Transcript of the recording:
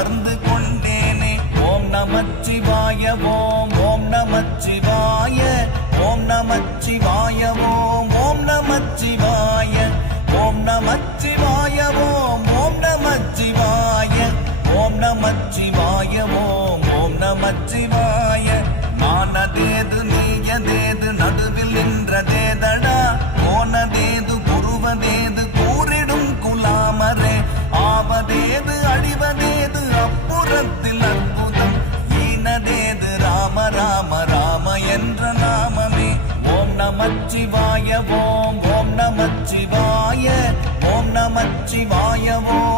உணர்ந்து கொண்டேனே. ஓம் நமச்சிவாய ஓம் ஓம் நமச்சிவாய ஓம் நமச்சிவாய ஓம் ஓம் நமச்சிவாய ஓம் நமச்சிவாய ஓம் ஓம் நமச்சிவாய ஓம் நமச்சிவாய ஓம் ஓம் நமச்சிவாய. மானதேது நீயதேது நடுவில் நின்றதேதடா, போனதேது புருவதேது கூறிடும் குலாமரே, ஆவதேது அழிவதேது அப்புறத்தில் அற்புதம், ஈனதேது ராம ராம ராம என்ற நாமமே. ஓம் நமச்சிவாய ஓம் ஓம் நமச்சிவாய ஓம் நமச்சிவாய ஓம்